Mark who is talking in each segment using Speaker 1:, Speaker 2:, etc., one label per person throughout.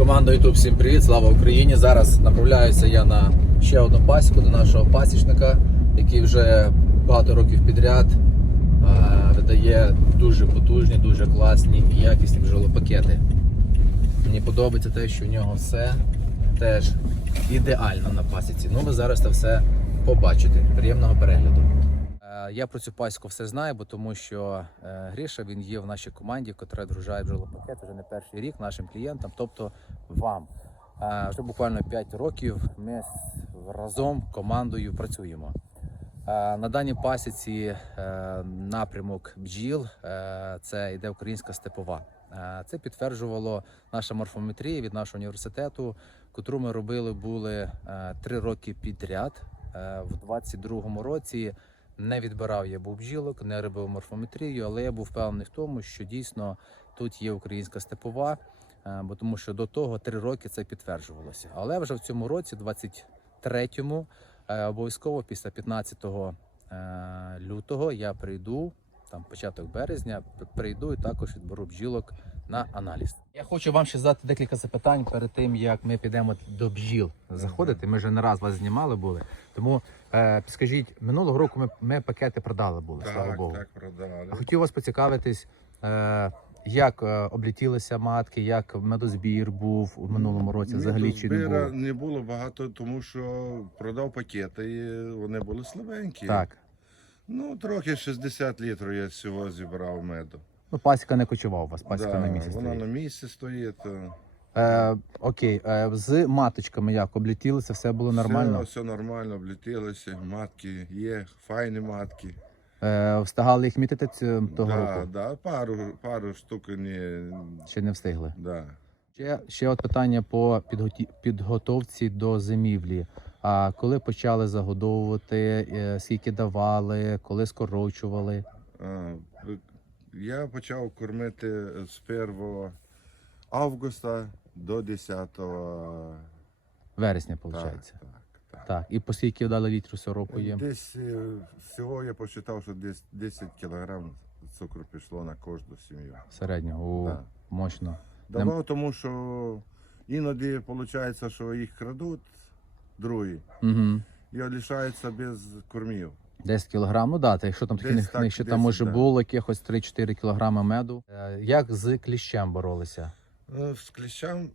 Speaker 1: Команда YouTube, всім привіт, слава Україні! Зараз направляюся я на ще одну пасіку до нашого пасічника, який вже багато років підряд е, видає дуже потужні, дуже класні і якісні бджолопакети. Мені подобається те, що в нього все теж ідеально на пасіці. Ну ви зараз це все побачите. Приємного перегляду. Я про цю пасіку все знаю, бо тому що е, Гріша він є в нашій команді, яка дружає бджолопакет вже не перший рік нашим клієнтам, тобто вам. Е, Вже буквально 5 років ми разом командою працюємо. Е, На даній пасіці напрямок бджіл це йде українська степова. Це підтверджувало наша морфометрія від нашого університету, котру ми робили були три роки підряд. В 22-му році не відбирав я був бджілок, не робив морфометрію, але я був впевнений в тому, що дійсно тут є українська степова, е, бо тому що до того три роки це підтверджувалося. Але вже в цьому році, 23-му, е, обов'язково після 15 е, лютого я прийду. Там початок березня прийду і також відберу бджілок на аналіз. Я хочу вам ще задати декілька запитань перед тим, як ми підемо до бджіл заходити. Ми вже не раз вас знімали були. Тому е, скажіть, минулого року ми, ми пакети продали були, слава Богу.
Speaker 2: так, продали.
Speaker 1: Хотів вас поцікавитись, е, як е, облітілися матки, як медозбір був у минулому році, взагалі чи не було?
Speaker 2: не було багато, тому що продав пакети, і вони були слабенькі.
Speaker 1: Так.
Speaker 2: Ну, трохи 60 літрів я всього зібрав меду.
Speaker 1: Ну, пасіка не кочував у вас, пасіка
Speaker 2: Да,
Speaker 1: на місці
Speaker 2: Вона
Speaker 1: стоїть.
Speaker 2: на місці стоїть. то
Speaker 1: Е, окей, е, з маточками як облітілися, все було нормально.
Speaker 2: Все, все нормально, облетілося, матки є, файні матки.
Speaker 1: Е, встигали їх мітити того
Speaker 2: да,
Speaker 1: року?
Speaker 2: да, пару, пару штук не.
Speaker 1: Ще не встигли.
Speaker 2: Да.
Speaker 1: Ще, ще от питання по підготі- підготовці до зимівлі. А коли почали загодовувати, е, скільки давали, коли скорочували?
Speaker 2: А, я почав кормити з 1 августа до 10
Speaker 1: Вересня, виходить.
Speaker 2: так, так.
Speaker 1: Так. І по скільки дали літру року є?
Speaker 2: Десь е, всього я посчитав, що десь 10 кілограм цукру пішло на кожну сім'ю.
Speaker 1: Середнього. О,
Speaker 2: Так.
Speaker 1: мощно.
Speaker 2: Давав, тому що іноді виходить, що їх крадуть другі
Speaker 1: Угу.
Speaker 2: і лишаються без кормів.
Speaker 1: 10 кілограм, ну да, та якщо там такі
Speaker 2: Десь
Speaker 1: них,
Speaker 2: так,
Speaker 1: там
Speaker 2: 10,
Speaker 1: може
Speaker 2: да.
Speaker 1: було якихось 3-4 кілограми меду. Е, Як з кліщем боролися?
Speaker 2: Е, З кліщам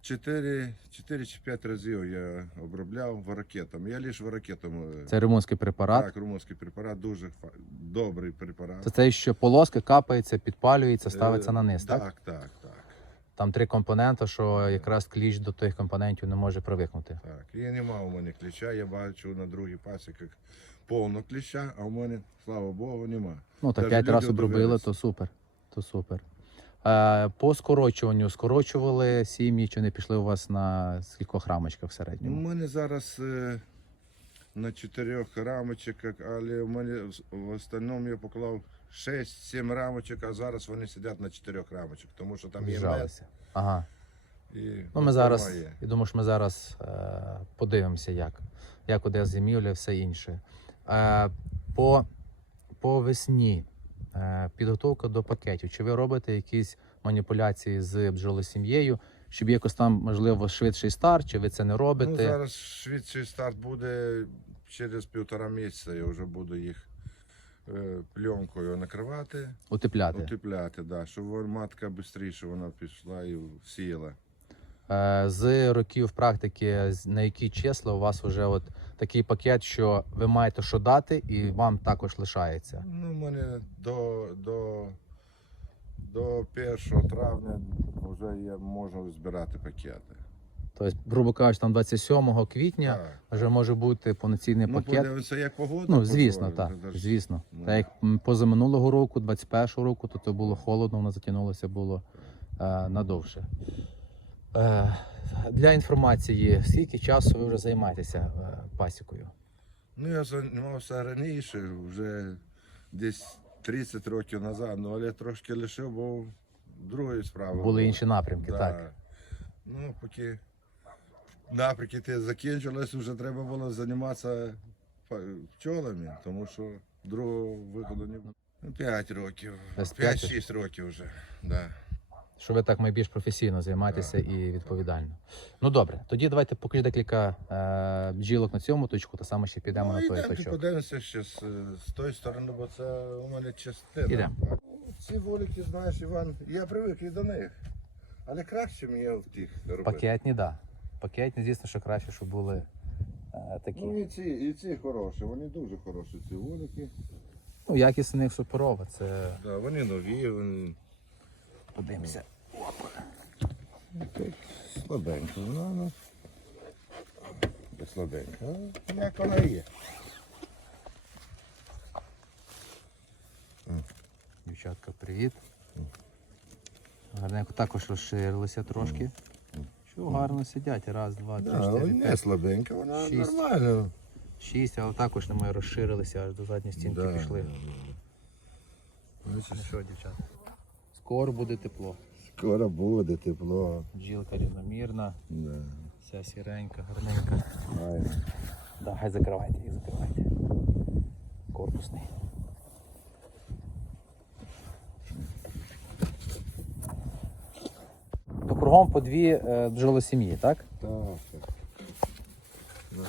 Speaker 2: 4, 4 чи 5 разів я обробляв варакетом. Я лише варакетом. е,
Speaker 1: Це румунський препарат.
Speaker 2: Так, румунський препарат, дуже фа- добрий препарат.
Speaker 1: Це те, що полоски капається, підпалюється, ставиться
Speaker 2: Е,
Speaker 1: на низ, так?
Speaker 2: Так, так, так.
Speaker 1: Там три компоненти, що якраз кліщ до тих компонентів не може привикнути.
Speaker 2: Так, я не мав у мене кліща, я бачу на другій пасіках повно кліща, а у мене, слава Богу, нема.
Speaker 1: Ну так п'ять разів обробили, то супер. То супер. Е, по скорочуванню скорочували сім'ї, чи не пішли у вас на скількох рамочках в середньому?
Speaker 2: У мене зараз е, на чотирьох рамочках, але у мене в- в остальному я поклав 6-7 рамочок, а зараз вони сидять на чотирьох рамочках, тому що там є мед.
Speaker 1: Зжалися. Ага.
Speaker 2: І
Speaker 1: Ну ми зараз, я думаю, що ми зараз е, подивимося, як, як іде зимівля, все інше. Е, по, по весні е, підготовка до пакетів. Чи ви робите якісь маніпуляції з бджолосім'єю, щоб якось там, можливо, швидший старт, чи ви це не робите?
Speaker 2: Ну, зараз швидший старт буде через півтора місяця. Я вже буду їх е, пленкою накривати,
Speaker 1: Утепляти.
Speaker 2: утепляти, да, щоб матка швидше вона пішла і сіяла.
Speaker 1: З років практики, на які числа у вас вже от такий пакет, що ви маєте що дати, і вам також лишається.
Speaker 2: Ну, у мене до, до, до 1 травня вже я можу збирати пакети.
Speaker 1: Тобто, грубо кажучи, там 27 квітня
Speaker 2: Так.
Speaker 1: вже може бути повноцінний
Speaker 2: Ну,
Speaker 1: пакет.
Speaker 2: подивимося, як погода.
Speaker 1: Ну, звісно, так. Звісно.
Speaker 2: ну.
Speaker 1: Так як позаминулого року, 21-го року, то, то було холодно, воно затягнулося було е, надовше. Е, для інформації, скільки часу ви вже займаєтеся е, пасікою?
Speaker 2: Ну, я займався раніше, вже десь 30 років назад, ну, але трошки лишив, бо другої справи.
Speaker 1: Були інші напрямки,
Speaker 2: Да.
Speaker 1: так.
Speaker 2: Ну, поки напрямки те закінчились, вже треба було займатися пчолами, тому що другого виходу не було. Ну, 5 років.
Speaker 1: П'ять?
Speaker 2: 5-6 років вже. Да.
Speaker 1: Що ви так найбільш професійно займаєтеся і відповідально. Ну добре, тоді давайте покажіть декілька е, бджілок на цьому точку, та саме ще підемо на той точок.
Speaker 2: подивимося ще з, з тої сторони, бо це у мене частина.
Speaker 1: Ідемо.
Speaker 2: Ці волики, знаєш, Іван, я привик і до них. Але краще мені в тих робити.
Speaker 1: Пакетні, так. Да. Пакетні, звісно, що краще, щоб були е, такі.
Speaker 2: Ну і ці, і ці хороші, вони дуже хороші, ці волики.
Speaker 1: Ну, якість у них суперова. Це
Speaker 2: Да, вони нові, вони
Speaker 1: подивимося.
Speaker 2: слабенько. Ну, ну. Слабенько. а Як вона є.
Speaker 1: Дівчатка, привіт. Гарненько також розширилися трошки. Що гарно сидять. Раз, два, три,
Speaker 2: Да,
Speaker 1: чотири,
Speaker 2: не
Speaker 1: п'ять,
Speaker 2: слабенька, вона
Speaker 1: шість.
Speaker 2: нормальна.
Speaker 1: шість, але також немає розширилися, аж до задньої стінки
Speaker 2: Да,
Speaker 1: пішли.
Speaker 2: да, да.
Speaker 1: Ну що, дівчата? Скоро буде тепло.
Speaker 2: Скоро буде тепло.
Speaker 1: Бджілка рівномірна,
Speaker 2: Да.
Speaker 1: вся сіренька, гарненька.
Speaker 2: Правильно.
Speaker 1: Да, хай закривайте їх, закривайте. Корпусний. То кругом по дві е, бджолосім'ї, так?
Speaker 2: Так, так. Да.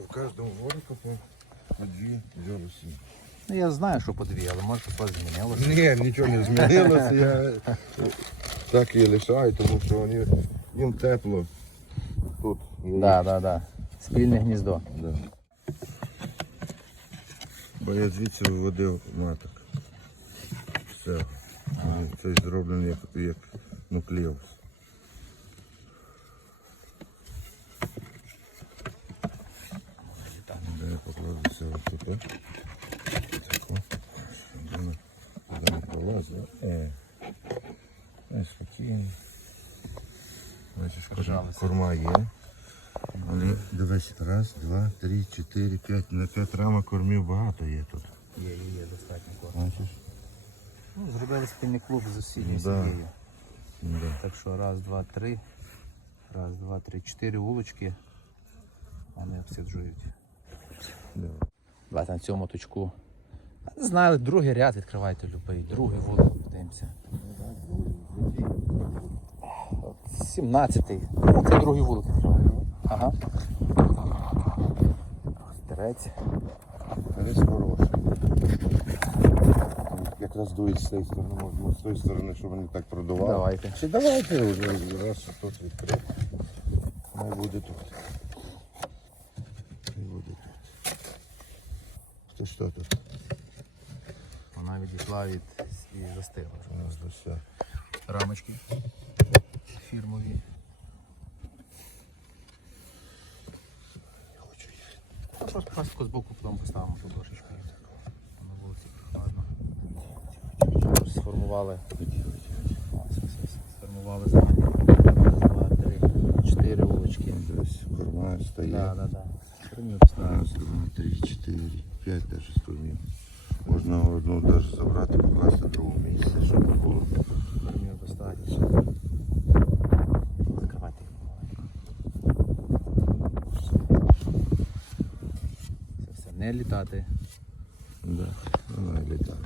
Speaker 2: В кожному ворку по, дві жорусі.
Speaker 1: Ну я знаю, що по дві, але може щось змінилося.
Speaker 2: Ні, нічого не змінилося. Я так і лишаю, тому що вони, їм тепло. Тут.
Speaker 1: Так, так, так. Спільне гніздо.
Speaker 2: Да. Бо я звідси виводив маток. Все. Це зроблено як, як нуклеус. Де я покладу все отут. а? Тако. Де не- де не пролазить. Е. Е, спокійно. Бачиш, корма, є. Але дивись, раз, два, три, чотири, п'ять. На п'ять рамок кормів багато є тут.
Speaker 1: Є, є, є, достатньо корм.
Speaker 2: Бачиш?
Speaker 1: Ну, зробили спільний клуб з сусідньою
Speaker 2: Да.
Speaker 1: сім'єю.
Speaker 2: Да.
Speaker 1: Так що раз, два, три. Раз, два, три, чотири вулочки. Вони обсиджують.
Speaker 2: Да.
Speaker 1: Давайте на цьому точку. Знаю, другий ряд відкривайте любий, другий вулик подивимося. От 17-й. Ну, це другий вулик відкриваємо. Ага. Терець.
Speaker 2: Рис хороший. Якраз дують з цієї сторони, можна з тої сторони, щоб вони так продували.
Speaker 1: Давайте.
Speaker 2: Чи давайте вже раз що тут відкрити. Не буде тут. Не буде тут. Хто що тут?
Speaker 1: Вона відійшла від і застигла.
Speaker 2: У нас до все.
Speaker 1: Рамочки фірмові. Просто пастку з боку потім поставимо подошечку. На вулиці прохладно. Сформували. Сформували три, чотири вулички.
Speaker 2: Десь корма стає.
Speaker 1: Так, так, так. Кормів поставили.
Speaker 2: Раз, два, три, чотири, п'ять даже скормів. Можна одну даже забрати, покласти в другому місці, щоб було.
Speaker 1: Кормів достатньо. Помаленьку. Це все. Не літати.
Speaker 2: Да, вона і літає.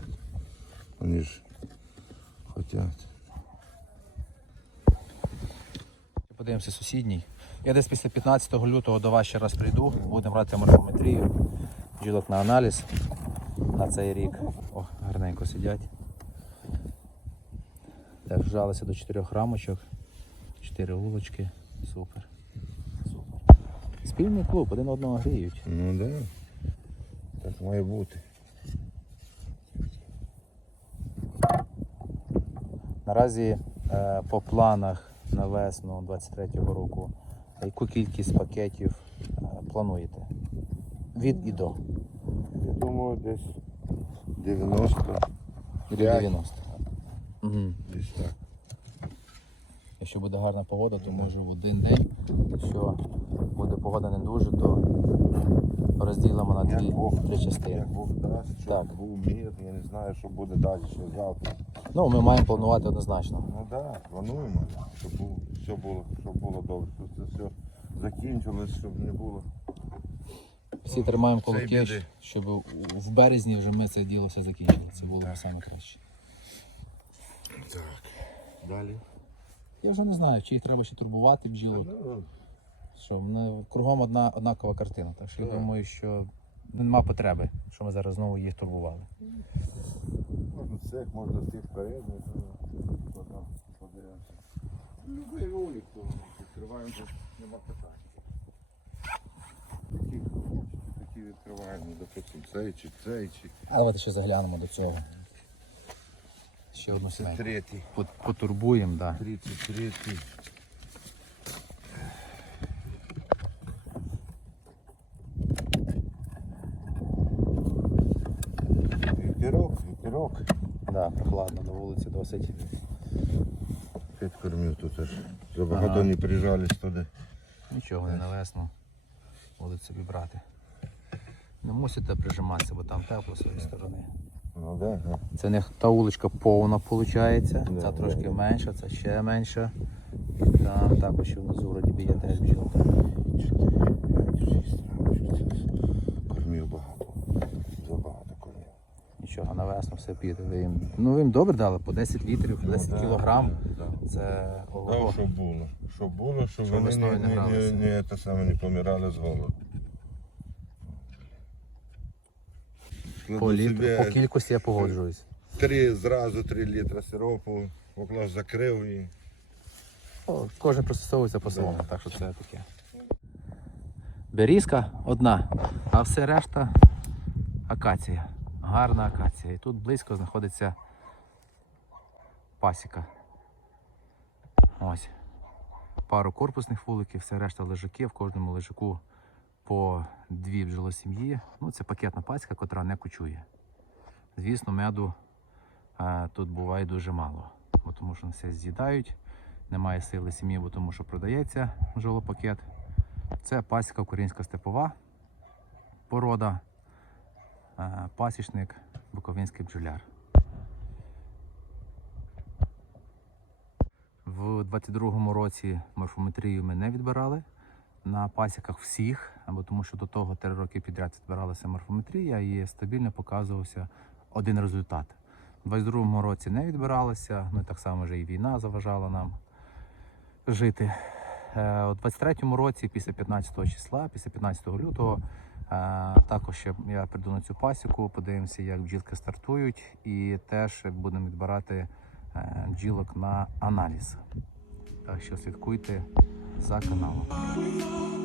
Speaker 2: Вони ж хотять.
Speaker 1: Подивимося сусідній. Я десь після 15 лютого до вас ще раз прийду, будемо брати морфометрію, бджілок на аналіз на цей рік. О, гарненько сидять. Так, вжалися до 4 рамочок, 4 вулочки. Супер. Супер. Спільний клуб, один одного гріють.
Speaker 2: Ну да. Так має бути.
Speaker 1: Наразі е, по планах на весну 23-го року, яку кількість пакетів е, плануєте? Від і до.
Speaker 2: Я думаю, десь 90.
Speaker 1: Від
Speaker 2: П'ять.
Speaker 1: 90. Угу.
Speaker 2: Десь так.
Speaker 1: Якщо буде гарна погода, то може в один день. Якщо буде погода не дуже, то розділимо на дві
Speaker 2: Як Бог,
Speaker 1: три частини.
Speaker 2: як Бог дасть, щоб
Speaker 1: Так.
Speaker 2: був мір, я не знаю, що буде далі, що завтра.
Speaker 1: Ну, ми маємо планувати однозначно.
Speaker 2: Ну так, да, плануємо, щоб було, все було, щоб було добре, щоб це все закінчилось, щоб не було.
Speaker 1: Всі тримаємо кулаки, щоб в березні вже ми це діло все закінчили. Це було б саме краще.
Speaker 2: Так. Далі.
Speaker 1: Я вже не знаю, чи їх треба ще турбувати бджілок.
Speaker 2: Ну,
Speaker 1: Що мене кругом одна однакова картина. Так що я думаю, що нема потреби, що ми зараз знову їх турбували.
Speaker 2: Можна цех, можна ти вперед, потім подивимося. Любий ролик, то відкриваємо, нема питань. Такі відкриваємо, допустим, цей чи цей, чи
Speaker 1: А давайте ще заглянемо до цього. Ще одну
Speaker 2: це
Speaker 1: сімейку.
Speaker 2: третій.
Speaker 1: Пот- Потурбуємо, так. Да.
Speaker 2: 33. Вітерок, вітерок.
Speaker 1: Да, прохладно на вулиці досить.
Speaker 2: Підкормив тут аж. Забагато
Speaker 1: Ага.
Speaker 2: не прижались туди.
Speaker 1: Нічого не на весну. Будуть собі брати. Не мусите прижиматися, бо там тепло з своєї сторони.
Speaker 2: Ну да, да.
Speaker 1: Це не та вуличка повна виходить. Ця
Speaker 2: Да,
Speaker 1: трошки
Speaker 2: да.
Speaker 1: менша, це ще менша. Там також і внизу вроді є теж бджілка.
Speaker 2: 4, 5, 6, Кормів багато. Забагато кормів.
Speaker 1: Нічого, на весну все піде. Ви їм, ну ви їм добре дали, по 10 літрів, по 10
Speaker 2: Ну, да,
Speaker 1: кілограм.
Speaker 2: да, да.
Speaker 1: Це
Speaker 2: Да, щоб було. Щоб було, щоб
Speaker 1: Щоб
Speaker 2: вони не,
Speaker 1: не
Speaker 2: не, не, не, не помирали з голоду.
Speaker 1: По, літру, по кількості я погоджуюсь.
Speaker 2: три, зразу три літра сиропу, поклав, закрив і
Speaker 1: О, Кожен пристосовується по-своєму, так що це таке. Берізка одна, а все решта акація. Гарна акація. І тут близько знаходиться пасіка. Ось. Пару корпусних вуликів, все решта лежаки, в кожному лежаку по дві бджолосім'ї. Ну, це пакетна пасіка, котра не кучує. Звісно, меду е, тут буває дуже мало, бо тому що все з'їдають немає сили сім'ї, бо тому що продається жолопакет. Це пасіка українська степова порода, е, пасічник, буковинський бджоляр. В 22-му році морфометрію ми не відбирали на пасіках всіх, або тому що до того три роки підряд відбиралася морфометрія і стабільно показувався один результат. У 22-му році не відбиралося, ну і так само вже і війна заважала нам жити. Е, У 23-му році, після 15 числа, після 15 лютого, е, також ще я прийду на цю пасіку, подивимося, як бджілки стартують, і теж будемо відбирати е, бджілок на аналіз. Так що слідкуйте за каналом.